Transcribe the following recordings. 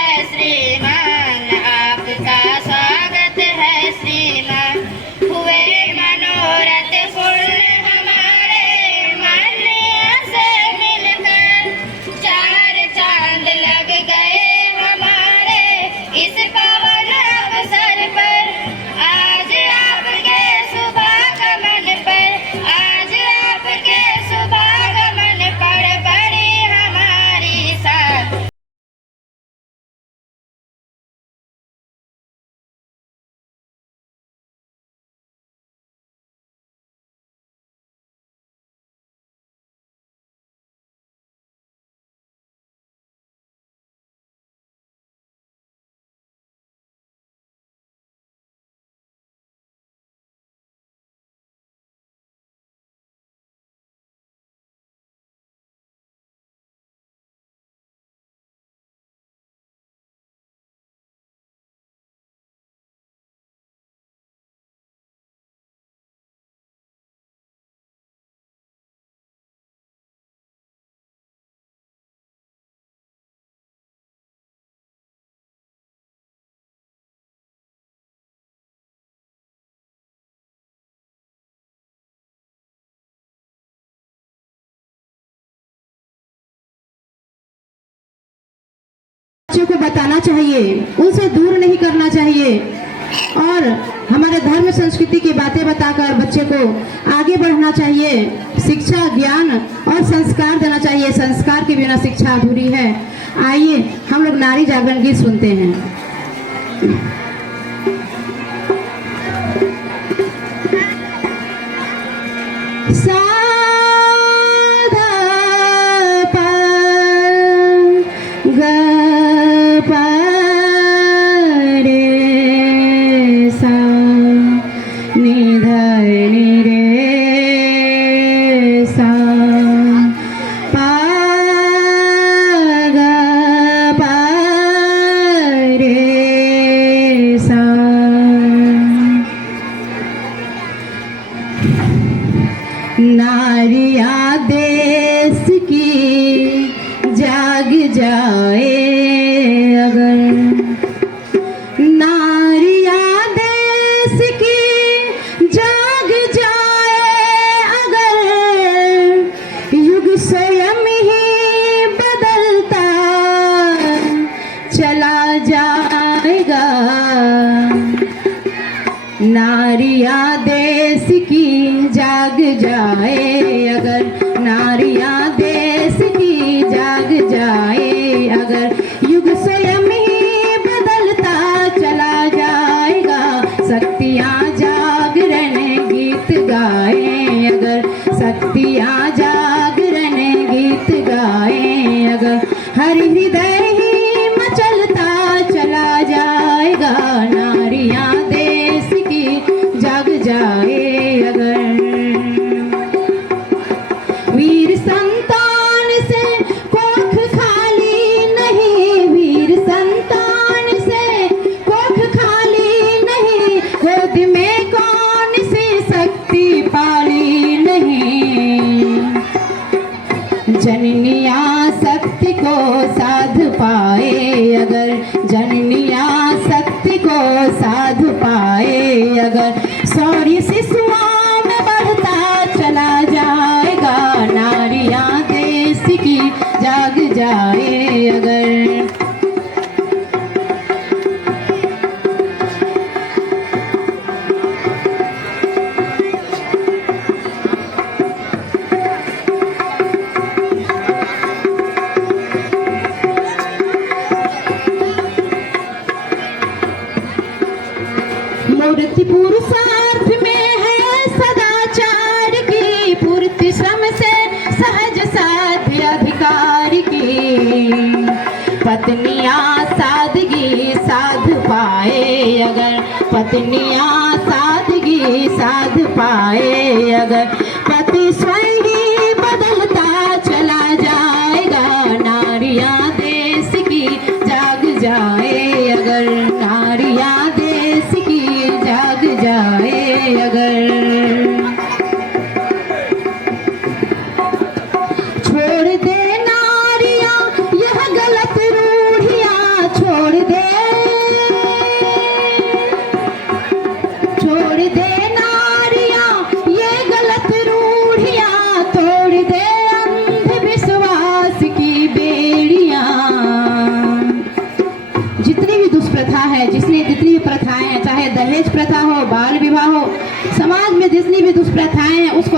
है श्रीमान, आपका स्वागत है श्रीमान। हुए मनोरथ पूर्ण हमारे, मन से मिलकर चार चांद लग गए हमारे इस पावन अवसर पर। आज आपके शुभागमन पर, आज आपके शुभागमन पर बड़ी हमारी साथ। बच्चों को बताना चाहिए, उनसे दूर नहीं करना चाहिए और हमारे धर्म संस्कृति की बातें बताकर बच्चे को आगे बढ़ना चाहिए। शिक्षा, ज्ञान और संस्कार देना चाहिए। संस्कार के बिना शिक्षा अधूरी है। आइए हम लोग नारी जागरण गीत सुनते हैं। नारिया देश की जाग जाए अगर, नारिया देश की जाग जाए अगर, युग स्वयं ही बदलता चला जाएगा। नारिया देश की जाग जाए अगर, नारिया देश की जाग जाए अगर, युग स्वयं ही बदलता चला जाएगा। शक्तियाँ जागरण गीत गाए अगर, शक्तियाँ जागरण गीत गाए अगर, हर हृदय ही मचलता चला जाएगा। नारियाँ देश की जाग जाए अगर, वीर संतान से कोख खाली नहीं, वीर संतान से कोख खाली नहीं, गोद में कौन सी शक्ति पाली नहीं। जननिया शक्ति को साध पाए अगर, जननिया शक्ति को साध पाए अगर, शौर्य शिशुओं में बढ़ता चला जाएगा। नारियां देश की जाग जाए अगर, मूर्ति पुरुषार्थ में है सदाचार की, पूर्ति श्रम से सहज साध्य अधिकार की। पत्नियां सादगी साध पाए अगर, पत्नियां सादगी साध पाए अगर, पति स्वयं ही बदलता चला जाएगा। नारियां देश की जाग जाए अगर, नारियां देश की जाग जाए अगर, छोड़ दे नारियां यह गलत रूढ़ियां, छोड़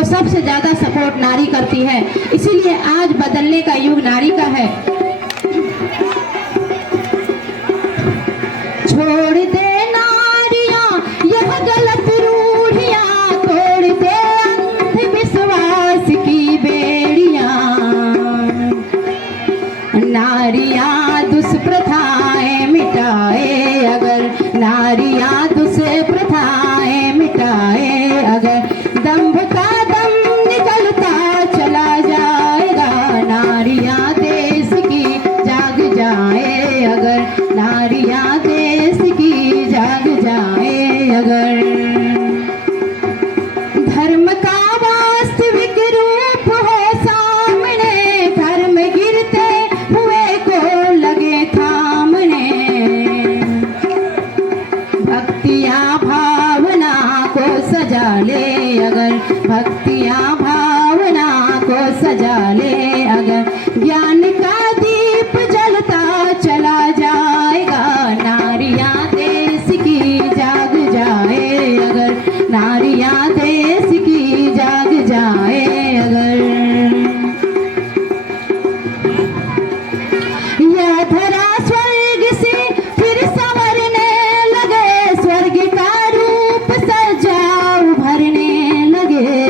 को सबसे ज्यादा सपोर्ट नारी करती है। इसीलिए आज बदलने का युग नारी का है। छोड़ दे नारियां यह गलत रूढ़ियां, तोड़ दे अंधविश्वास की बेड़ियां। नारियां दुष्प्रथाएं मिटाए अगर, नारियां दुष्प्रथाएं मिटाए अगर, दंभ का दम निकलता चला जाएगा। नारियां देश की जाग जाए अगर, नारियां देश की जाग जाए अगर। धर्म का वास्तविक रूप हो सामने, धर्म गिरते हुए को लगे थामने। भक्तियां भावना को सजा ले अगर, भक्तियां भावना को सजा ले अगर, ज्ञान का दीप जलता चला जाएगा। नारियां देश की जाग जाए अगर, नारियां देश की जाग जाए अगर। यह धरा स्वर्ग से फिर संवरने लगे, स्वर्ग का रूप सजा उभरने लगे।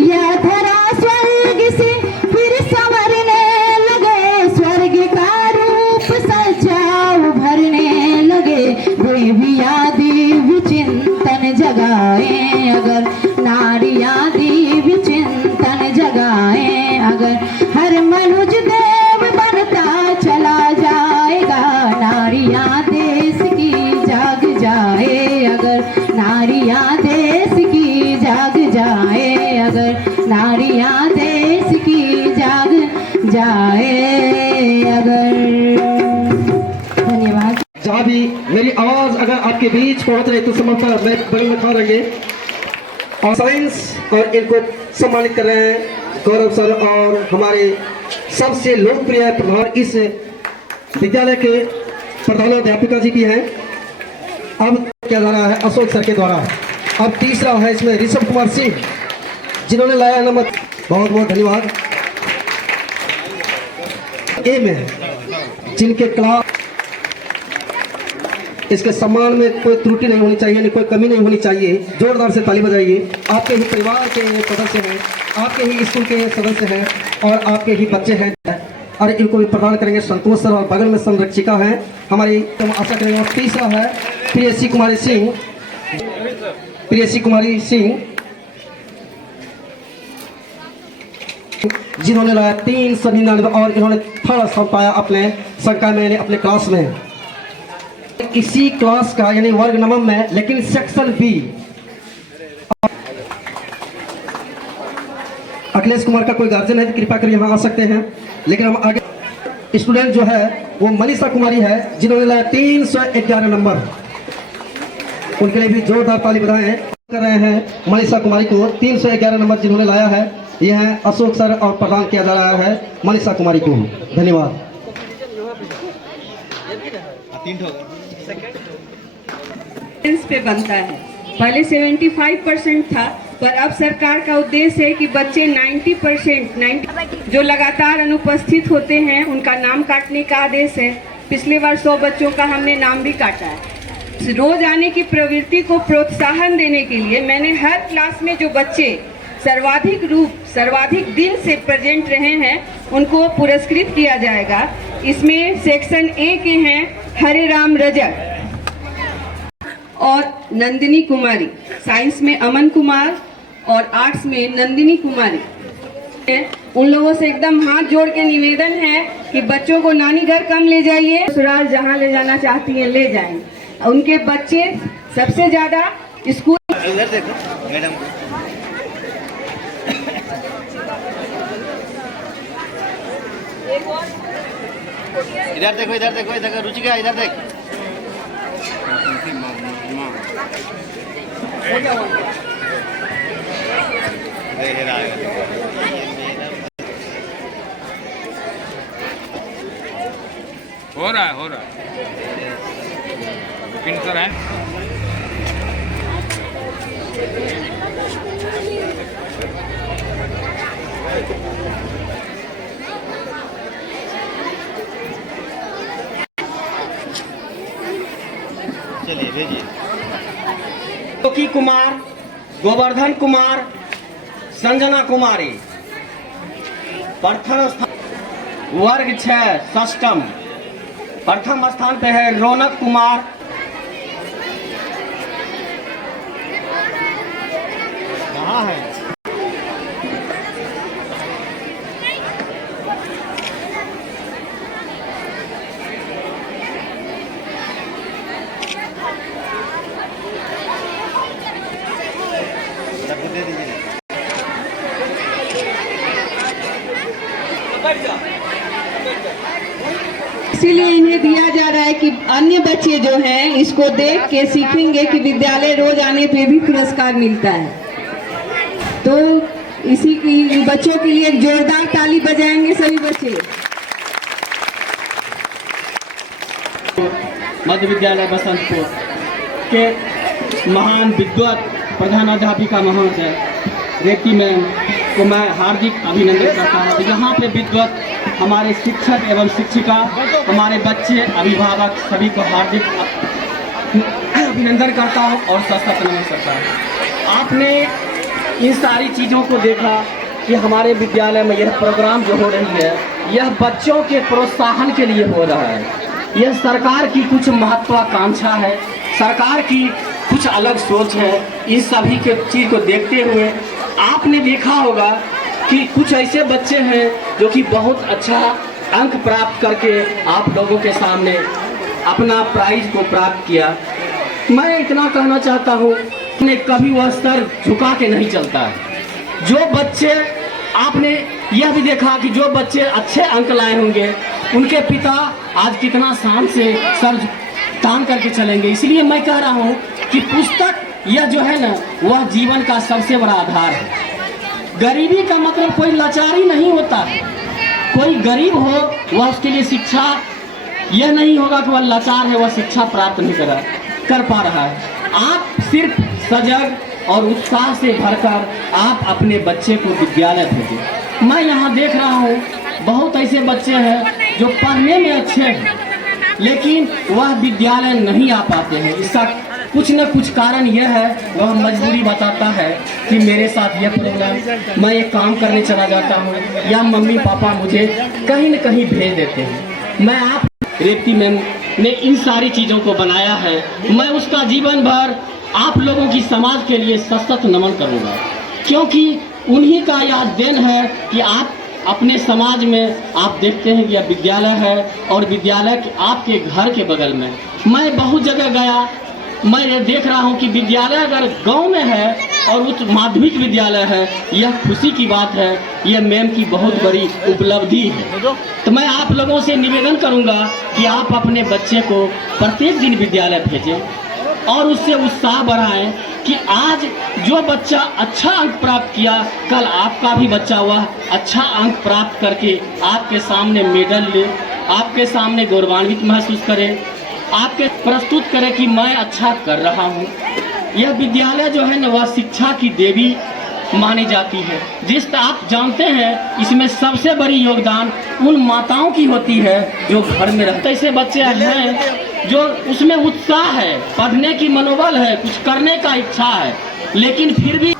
यह धरा स्वर्ग से फिर संवरने लगे, स्वर्ग का रूप सजा उभरने लगे। देवियां दिव्य चिंतन जगाए अगर, नारियां दिव्य चिंतन जगाए अगर, हर मनुज देव बनता चला जाएगा। नारियां देश की जाग जाए अगर, नारियां देश की जाग जाए अगर, नारियां देश की जाग जाए अगर। धन्यवाद। जहाँ भी मेरी आवाज अगर आपके बीच पहुंच रही तो समझकर मैं बगल में खा रहेंगे और साइंस और इनको सम्मानित कर रहे हैं गौरव सर और हमारे सबसे लोकप्रिय प्रधान इस विद्यालय के प्रधानाध्यापिका जी की हैं। अब किया जा रहा है अशोक सर के द्वारा। अब तीसरा है इसमें ऋषभ कुमार सिंह जिन्होंने लाया नंबर। बहुत बहुत धन्यवाद। ए में जिनके क्लास इसके सम्मान में कोई त्रुटि नहीं होनी चाहिए, कोई कमी नहीं होनी चाहिए। जोरदार से ताली बजाइए। आपके ही परिवार के सदस्य हैं, आपके ही स्कूल के सदस्य हैं और आपके ही बच्चे हैं और इनको भी प्रदान करेंगे संतोष सर और बगल में संरक्षिका हैं हमारी, तो आशा करेंगे। और तीसरा है प्रियसी कुमारी सिंह, प्रियसी कुमारी सिंह जिन्होंने लाया 399 और इन्होंने थर्ड स्थान पाया अपने संकाय में अपने क्लास में। इसी क्लास का यानी वर्ग नंबर में, लेकिन सेक्शन बी अखिलेश कुमार का कोई गार्जियन है तो कृपया कर यहाँ आ सकते हैं। लेकिन हम आगे स्टूडेंट जो है वो मनीषा कुमारी है जिन्होंने लाया 311 नंबर। उनके लिए भी जोरदार ताली बधाएं कर रहे हैं। मनीषा कुमारी को 311 नंबर जिन्होंने लाया है, यह है अशोक सर और प्रदान किया जा रहा है मनीषा कुमारी को। धन्यवाद। पे बनता है। पहले 75% था, पर अब सरकार का उद्देश्य है कि बच्चे 90% जो लगातार अनुपस्थित होते हैं उनका नाम काटने का आदेश है। पिछले बार 100 बच्चों का हमने नाम भी काटा है। रोज आने की प्रवृत्ति को प्रोत्साहन देने के लिए मैंने हर क्लास में जो बच्चे सर्वाधिक दिन से प्रेजेंट रहे हैं उनको पुरस्कृत किया जाएगा। इसमें सेक्शन ए के हैं हरे राम रजक और नंदिनी कुमारी, साइंस में अमन कुमार और आर्ट्स में नंदिनी कुमारी। उन लोगों से एकदम हाथ जोड़ के निवेदन है कि बच्चों को नानी घर कम ले जाइए, ससुराल जहाँ ले जाना चाहती हैं ले जाएं। उनके बच्चे सबसे ज्यादा स्कूल। इधर देखो मैडम, इधर देखो, इधर देखो, इधर रुचिका, इधर देख। हो रहा है पिन सर है। चलिए भेजिए। त्रिलोकी कुमार, गोवर्धन कुमार, संजना कुमारी। प्रथम स्थान वर्ग 6 षष्टम। प्रथम स्थान पे है रौनक कुमार। कहाँ है? दे दीजिए। इसीलिए इन्हें दिया जा रहा है कि अन्य बच्चे जो हैं इसको देख के सीखेंगे कि विद्यालय रोज आने पे भी पुरस्कार मिलता है। तो इसी की बच्चों के लिए एक जोरदार ताली बजाएंगे सभी बच्चे। मध्य विद्यालय बसंतपुर के महान विद्वत प्रधानाध्यापिका महोदय रेवती मैम को मैं हार्दिक अभिनंदन करता हूँ। यहाँ पे विद्वत हमारे शिक्षक एवं शिक्षिका, हमारे बच्चे, अभिभावक सभी को हार्दिक अभिनंदन करता हूँ और सशक्त नमन करता हूँ। आपने इन सारी चीज़ों को देखा कि हमारे विद्यालय में यह प्रोग्राम जो हो रही है यह बच्चों के प्रोत्साहन के लिए हो रहा है। यह सरकार की कुछ महत्वाकांक्षा है, सरकार की कुछ अलग सोच है। इन सभी के चीज़ को देखते हुए आपने देखा होगा कि कुछ ऐसे बच्चे हैं जो कि बहुत अच्छा अंक प्राप्त करके आप लोगों के सामने अपना प्राइज को प्राप्त किया। मैं इतना कहना चाहता हूँ कि कभी वह सर झुका के नहीं चलता है। जो बच्चे आपने यह भी देखा कि जो बच्चे अच्छे अंक लाए होंगे उनके पिता आज कितना शान से सर तान करके चलेंगे। इसलिए मैं कह रहा हूँ कि पुस्तक यह जो है ना वह जीवन का सबसे बड़ा आधार है। गरीबी का मतलब कोई लाचारी नहीं होता। कोई गरीब हो वह उसके लिए शिक्षा यह नहीं होगा कि वह लाचार है, वह शिक्षा प्राप्त नहीं कर पा रहा है। आप सिर्फ सजग और उत्साह से भरकर आप अपने बच्चे को विद्यालय भेजें। मैं यहाँ देख रहा हूँ बहुत ऐसे बच्चे हैं जो पढ़ने में अच्छे हैं लेकिन वह विद्यालय नहीं आ पाते हैं। इसका कुछ न कुछ कारण यह है, वह मजबूरी बताता है कि मेरे साथ यह प्रॉब्लम, मैं एक काम करने चला जाता हूँ या मम्मी पापा मुझे कहीं न कहीं भेज देते हैं। मैं आप रेवती मैम ने इन सारी चीज़ों को बनाया है, मैं उसका जीवन भर आप लोगों की समाज के लिए सशक्त नमन करूँगा, क्योंकि उन्हीं का यह देन है कि आप अपने समाज में आप देखते हैं कि यह विद्यालय है और विद्यालय आपके घर के बगल में। मैं बहुत जगह गया, मैं ये देख रहा हूँ कि विद्यालय अगर गांव में है और उच्च माध्यमिक विद्यालय है, यह खुशी की बात है, यह मैम की बहुत बड़ी उपलब्धि है। तो मैं आप लोगों से निवेदन करूँगा कि आप अपने बच्चे को प्रत्येक दिन विद्यालय भेजें और उससे उत्साह बढ़ाएं कि आज जो बच्चा अच्छा अंक प्राप्त किया, कल आपका भी बच्चा वह अच्छा अंक प्राप्त करके आपके सामने मेडल ले, आपके सामने गौरवान्वित महसूस करे, आपके प्रस्तुत करे कि मैं अच्छा कर रहा हूँ। यह विद्यालय जो है ना वह शिक्षा की देवी मानी जाती है। जिस आप जानते हैं इसमें सबसे बड़ी योगदान उन माताओं की होती है जो घर में रहते। ऐसे बच्चे हैं जो उसमें उत्साह है, पढ़ने की मनोबल है, कुछ करने का इच्छा है, लेकिन फिर भी